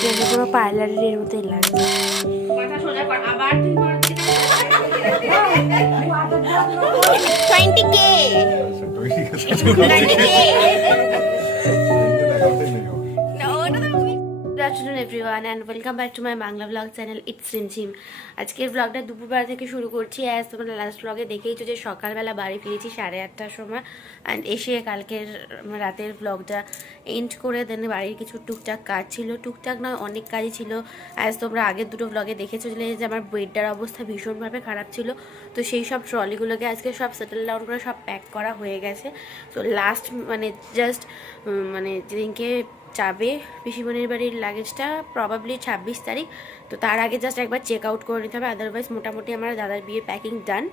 পুরো পার্লারের মতোই লাগছে। মাথা সোজা কর, আবার তুই পর দিকে 20K 20K Good afternoon everyone and welcome back to my Bangla vlog channel. It's Rimjim. আজকের ব্লগটা দুপুরবেলা থেকে শুরু করছি। অ্যাজ তোমরা লাস্ট ব্লগে দেখেইছো যে সকালবেলা বাড়ি ফিরেছি 8:30টার সময় অ্যান্ড এসে কালকের রাতের ব্লগটা এন্ড করে দেন। বাড়ির কিছু টুকটাক কাজ ছিল, টুকটাক নয় অনেক কাজই ছিল। অ্যাজ তোমরা আগের দুটো ব্লগে দেখেছো যে আমার বেডটার অবস্থা ভীষণভাবে খারাপ ছিল, তো সেই সব ট্রলিগুলোকে আজকে সব সেটেল ডাউন করে সব প্যাক করা হয়ে গেছে। তো লাস্ট জাস্ট যেদিনকে যাবে পিসিমণির বাড়ির লাগেজটা প্রবাবলি 26 তারিখ, তো তার আগে জাস্ট একবার চেক আউট করে নিতে হবে। আদারওয়াইজ মোটামুটি আমার দাদার বিয়ের প্যাকিং ডান।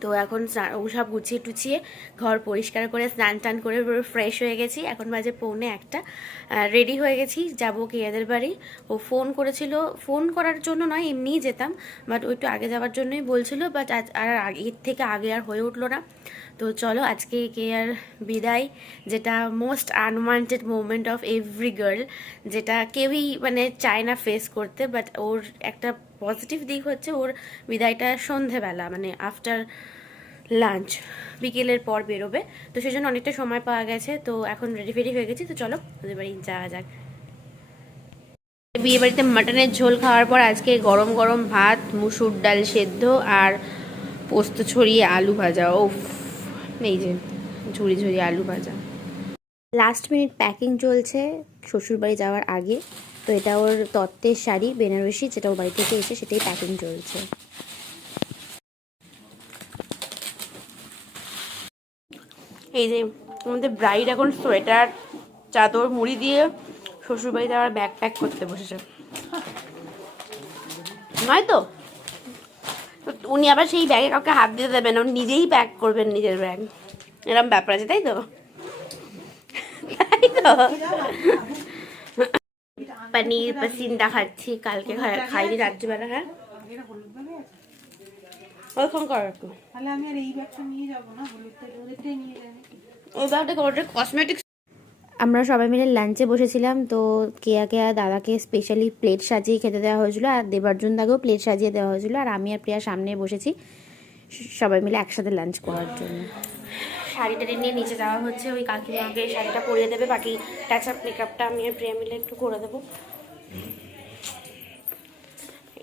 তো এখন ওসব গুছিয়ে টুছিয়ে ঘর পরিষ্কার করে স্নান টান করে ফ্রেশ হয়ে গেছি। এখন বাজে 1:45, রেডি হয়ে গেছি, যাবো কেয়াদের বাড়ি। ও ফোন করেছিল, ফোন করার জন্য নয় এমনিই যেতাম, বাট ওই একটু আগে যাওয়ার জন্যই বলছিল, বাট আর আগের থেকে আগে আর হয়ে উঠলো না। তো চলো আজকে কেয়ার বিদায়, যেটা most unwanted moment of every girl, যেটা কেউই চায় না ফেস করতে, বাট ওর একটা পজিটিভ দিক হচ্ছে ওর বিদায়টা সন্ধেবেলা আফটার লাঞ্চ, বিকেলের পর বেরোবে, তো সেই জন্য অনেকটা সময় পাওয়া গেছে। তো এখন রেডি ফেডি হয়ে গেছি, তো চলো ওদের বাড়ি যাওয়া যাক। বিয়ে বাড়িতে মাটনের ঝোল খাওয়ার পর আজকে গরম গরম ভাত, মুসুর ডাল সেদ্ধ আর পোস্ত ছড়িয়ে আলু ভাজা। ওফ, এই যে ঝুড়ি ঝুড়ি আলু ভাজা। লাস্ট মিনিট প্যাকিং চলছে শ্বশুরবাড়ি যাওয়ার আগে। তো এটা ওর তত্ত্বের শাড়ি বেনারসি, যেটা ওর বাড়ি থেকে এসে সেটাই প্যাকিং চলছে। এই যে আমাদের ব্রাইড এখন সোয়েটার চাদর মুড়ি দিয়ে শ্বশুরবাড়ি যাওয়ার ব্যাগ প্যাক করতে বসেছে, নয় তো? উনি আবার সেই ব্যাগে কাউকে হাত দিতে দেবেন, উনি নিজেই প্যাক করবেন নিজের ব্যাগ, এরকম ব্যাপার আছে, তাই তো? তাই তো পনির পাসিন্দা খাচ্ছি, কালকে খাইনি রাত্রিবেলা। হ্যাঁ ওরকম করো একটু। ওই ব্যাগটা কসমেটিক্স। আমরা সবাই মিলে লাঞ্চে বসেছিলাম, তো কেয়া দাদাকে স্পেশালি প্লেট সাজিয়ে খেতে দেওয়া হয়েছিল, আর দেবার্জন দাকেও প্লেট সাজিয়ে দেওয়া হয়েছিল, আর আমি আর প্রিয়া সামনে বসেছি সবাই মিলে একসাথে লাঞ্চ করার জন্য। শাড়িটা নিয়ে নিচে যাওয়া হচ্ছে, ওই কাকিমাকে শাড়িটা পরিয়ে দেবে, বাকি টাচ আপ মেকআপটা আমি আর প্রিয়া মিলে একটু করে দেবো।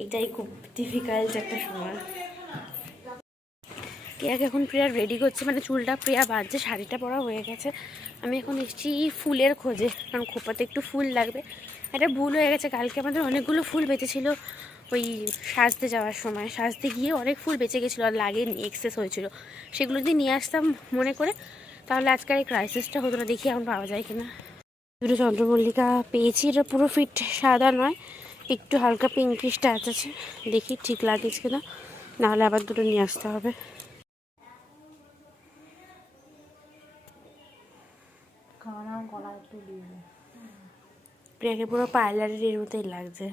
এটাই খুব ডিফিকাল্ট একটা সময়। প্রিয়াকে এখন প্রিয়া রেডি করছে, চুলটা প্রিয়া বাঁধছে, শাড়িটা পরা হয়ে গেছে। আমি এখন এসেছি ফুলের খোঁজে, কারণ খোপাতে একটু ফুল লাগবে। এটা ভুল হয়ে গেছে, কালকে আমাদের অনেকগুলো ফুল বেঁচেছিল ওই সাজতে যাওয়ার সময়, সাজতে গিয়ে অনেক ফুল বেঁচে গেছিলো আর লাগেনি, এক্সেস হয়েছিল। সেগুলো যদি নিয়ে আসতাম মনে করে, তাহলে আজকাল এই ক্রাইসিসটা হতো না। দেখি এখন পাওয়া যায় কিনা। দুটো চন্দ্রমল্লিকা পেয়েছি, এটা পুরো ফিট সাদা নয়, একটু হালকা পিঙ্কিশ টাচ আছে, দেখি ঠিক লাগে কিনা, নাহলে আবার দুটো নিয়ে আসতে হবে। প্রিয়াকে পুরো পার্লারের মতোই লাগছে।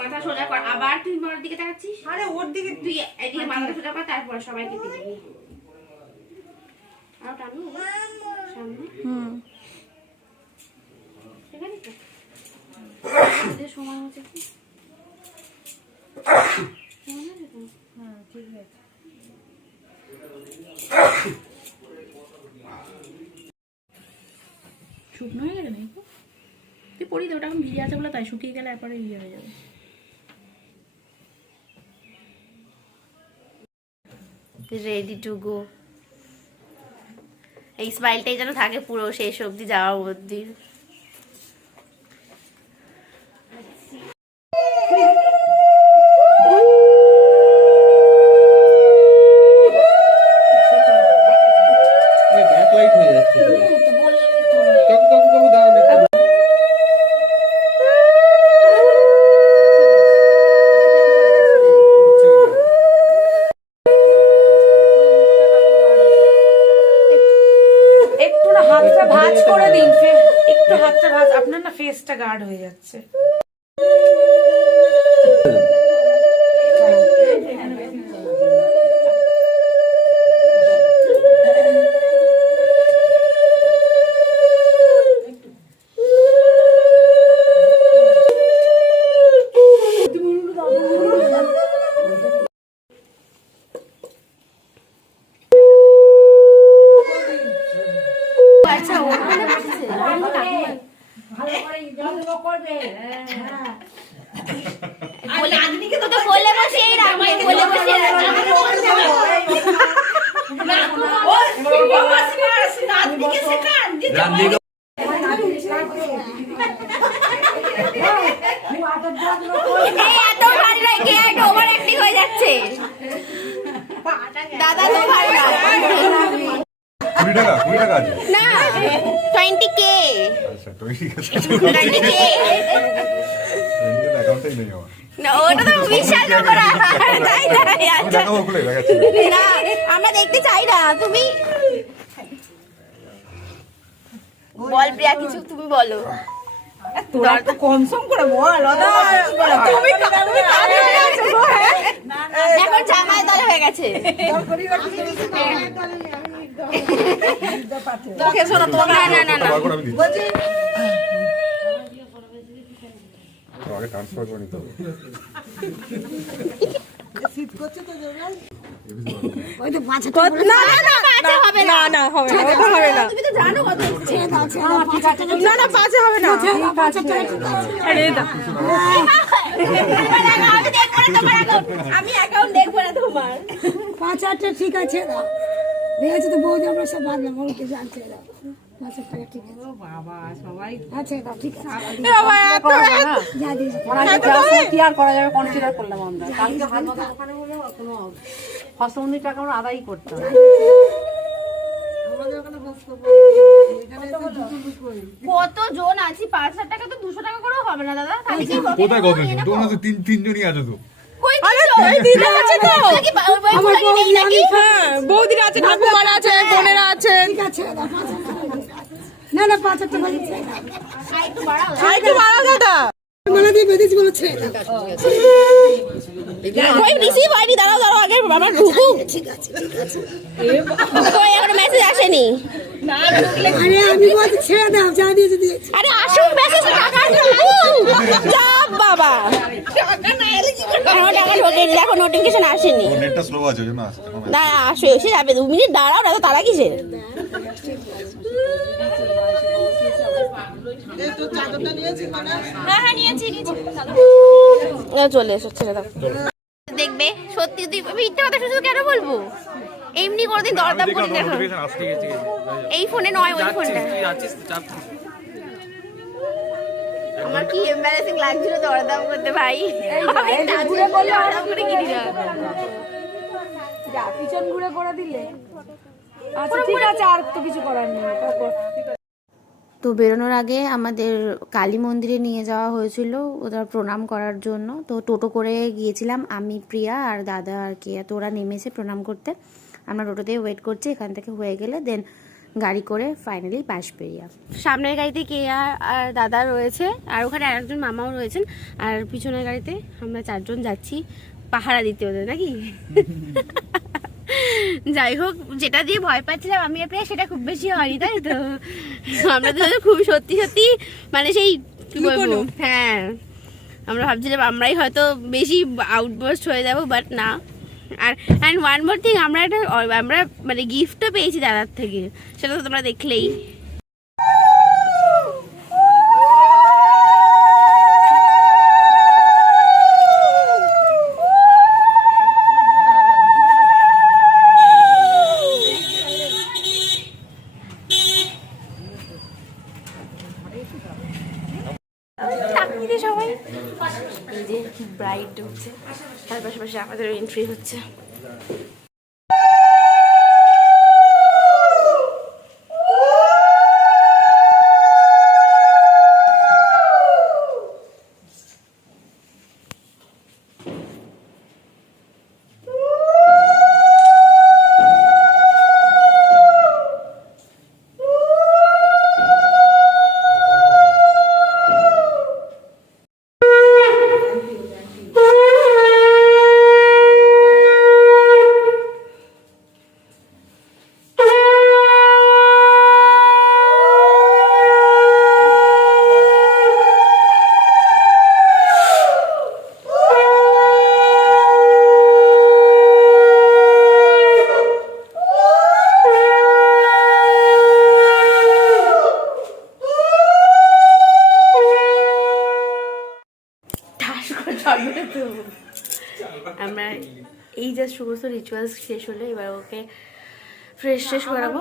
মাথা সোজা কর, আবার তুই ওর দিকে তাকাচ্ছিস। আরে ওর দিকে, তুই এদিকে মাথা সোজা কর, তারপরে সবাইকে দিবি। আর টানো সামনে, ঠিক আছে তো সময় হচ্ছে কি? হ্যাঁ ঠিক আছে। শুকনো হয়ে গেলে নাকি তুই পড়ি দে, ওটা এখন ভিজে আছে বলে তাই, শুকিয়ে গেলে এরপরে ইয়ে হয়ে যাবে। Ready to go. এই স্মাইলটাই যেন থাকে পুরো শেষ অবধি যাওয়া অবধি। ব্যাকলাইট হয়ে যাচ্ছে কাকু কাকু কাকু দাঁড়ান একটু। একটু না হাতটা ভাঁজ করে দিন, একটু হাতটা ভাঁজ, আপনার না ফেসটা গার্ড হয়ে যাচ্ছে। আচ্ছা ওখানে বসেছে। তো কোলে বসিয়েই রাখবে, কোলে বসিয়ে রাখবে। এত ভারী নয়, কে একটা ওভার অ্যাক্টিং হয়ে যাচ্ছে। দাদা তো ভারী না। 20 টাকা আছে। না 20K। আচ্ছা 20 আছে। 20K। অ্যাকাউন্টেই নেই আমার। না ওটা তো বিশ্বাস করা তাই না। আমি আচ্ছা দেখাবো খুলে দেখাচ্ছি। না আমরা দেখতে চাই না, তুমি বল প্রিয়া কিছু তুমি বলো। তোরা তো কনসাম করে বল, তুমি এখন জামাই দল হয়ে গেছে। তোকে শোনো, তোমাকে না না না না তারপর আমি দিচ্ছি। তো আগে ট্রান্সফার করে নিতে হবে। না না পাঁচে হবে না। না হবে না, ওটা হবে না। তুমি তো জানো কত না না পাঁচে হবে না। আরে দা আমি দেখবো না তোমার অ্যাকাউন্ট, আমি অ্যাকাউন্ট দেখবো না তোমার। 5-8টা ঠিক আছে না, দেখেছি তো বৌদি আমরা সব বাঁধলাম, ওকে জানছে না 5 টাকা ঠিক আছে। বাবা সবাই আচ্ছা এটা ঠিক আছে, যা দিয়েছি কি আর করা যাবে, কনসিডার করলাম আমরা। কালকে হাত মাথা ওখানে বলে কোনো হস্তমন্দির টাকা আমরা আদায় করতাম। কত জন আছি, 5,000 টাকা তো 200 টাকা করেও হবে না দাদা। তাহলে কি হবে? কোথায় কত জন? তোমরা তো তিনজনই আছো তো। কই দিদি আছে তো কি আমার বৌদি আমি বৌদির আছে, ঠাকুমার আছে, বোনেরা আছে। ঠিক আছে না 5 টাকা না না 5 টাকা দিচ্ছি একটু বাড়াও। একটু বাড়াও দাদা। বলে দিয়ে বেদিস বলেছে কই রিসিভ হয়নি, দাঁড়াও দাঁড়াও আগে বাবা ঢুকু। ঠিক আছে ঠিক আছে। কই এখনো মেসেজ আসেনি। আরে আমি বলছি ছেড়ে দাও, যা দিয়েছি দিয়েছি। আরে আসুক মেসেজ, টাকা ঢুকু। যাব বাবা টাকা না এলে কি করব? টাকা ঢোকেনি, দেখো নোটিফিকেশন আসেনি। ও নেটটা স্লো আছে ওই জন্য আসছে না। দাঁড়া আসো, এসে যাবে 2 মিনিট দাঁড়াও না, তো তারা কিসের? হ্যাঁ হ্যাঁ নিয়েছি চলে এসো, ছেড়ে দাও। দেখবে সত্যি তুই মিথ্যে কথা শুধু কেন বলবো, এমনি কোনোদিন দরদাম করি দেখো। এই ফোনে নয়, ওই ফোনটা। আমার কি এমবারেসিং লাগছিল দরদাম করতে ভাই। দরদাম করে কিনি না। যা পিছন ঘুরে করে দিলে আচ্ছা ঠিক আছে, আর তো কিছু করার নেই। তো বেরোনোর আগে আমাদের কালী মন্দিরে নিয়ে যাওয়া হয়েছিল ওদের প্রণাম করার জন্য। তো টোটো করে গিয়েছিলাম আমি, প্রিয়া আর দাদা আর কি। তো ওরা নেমেছে প্রণাম করতে, আমরা টোটোতে ওয়েট করছি। এখান থেকে হয়ে গেলে দেন গাড়ি করে ফাইনালি বাঁশবেড়িয়া। সামনের গাড়িতে কেয়া আর দাদা রয়েছে, আর ওখানে আরেকজন মামাও রয়েছেন, আর পিছনের গাড়িতে আমরা 4 জন যাচ্ছি পাহারা দিতে ওদের, নাকি? যাই হোক, যেটা দিয়ে ভয় পাচ্ছিলাম আমি আর প্রিয়া সেটা খুব বেশি হয়নি, তাই তো? আমরা তো খুব সত্যি সত্যি মানে সেই কি বলবো, হ্যাঁ আমরা ভাবছিলাম আমরাই হয়তো বেশি আউটবার্স্ট হয়ে যাবো, বাট না। আর অ্যান্ড ওয়ান মোর থিং, আমরা মানে গিফটও পেয়েছি দাদার থেকে, সেটা তো তোমরা দেখলেই। এই যে ব্রাইড ঢুকছে, তার পাশাপাশি আমাদের এন্ট্রি হচ্ছে। আমরা এই যে সমস্ত রিচুয়ালস শেষ হলো, এবার ওকে ফ্রেশ করাবো।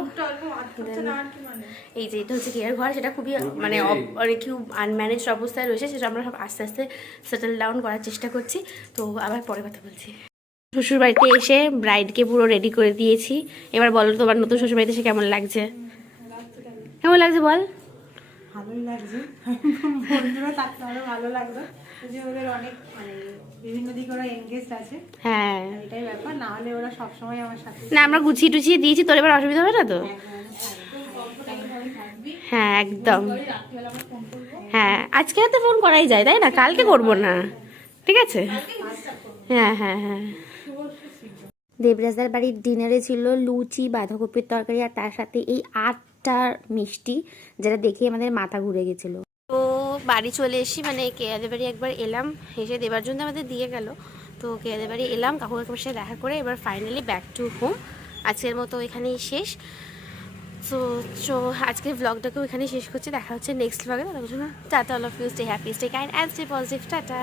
এই যে এটা হচ্ছে কেয়ার ঘর, সেটা খুবই মানে অনেক আনম্যানেজ অবস্থায় রয়েছে, সেটা আমরা সব আস্তে আস্তে সেটেল ডাউন করার চেষ্টা করছি। তো আবার পরে কথা বলছি। শ্বশুর বাড়িতে এসে ব্রাইডকে পুরো রেডি করে দিয়েছি। এবার বলো তোমার নতুন শ্বশুর বাড়িতে এসে কেমন লাগছে? কেমন লাগছে বল? ভালোই লাগছে, বন্ধুরা থাকতে আরো ভালো লাগলো, যে ওদের অনেক মানে বিভিন্ন দিকে ওরা এনগেজড আছে। হ্যাঁ, এটাই ব্যাপার, না হলে ওরা সবসময় আমার সাথে। না আমরা গুছিয়ে টুছিয়ে দিয়েছি, তোর এবার অসুবিধা হবে না তো? হ্যাঁ একদম, হ্যাঁ আজকে তো ফোন করাই যায় তাই না, কালকে করবো না, ঠিক আছে? হ্যাঁ হ্যাঁ হ্যাঁ। দেবরাজদার বাড়ির ডিনারে ছিল লুচি, বাঁধাকপির তরকারি, আর তার সাথে এই 8টা মিষ্টি, যেটা দেখে আমাদের মাথা ঘুরে গেছিলো। তো বাড়ি চলে এসেছি, মানে কেয়াদের বাড়ি একবার এলাম, এসে দেবার জন্য আমাদের দিয়ে গেল। তো কেয়াদের বাড়ি এলাম, কাকু কাকুর সাথে দেখা করে এবার ফাইনালি ব্যাক টু হোম। আজকের মতো এখানেই শেষ। সো আজকের ব্লগটাকেও এখানেই শেষ করছি। দেখা হচ্ছে নেক্সট ব্লগে। তার জন্য tata, all of you, stay happy, stay kind and stay positive. Tata.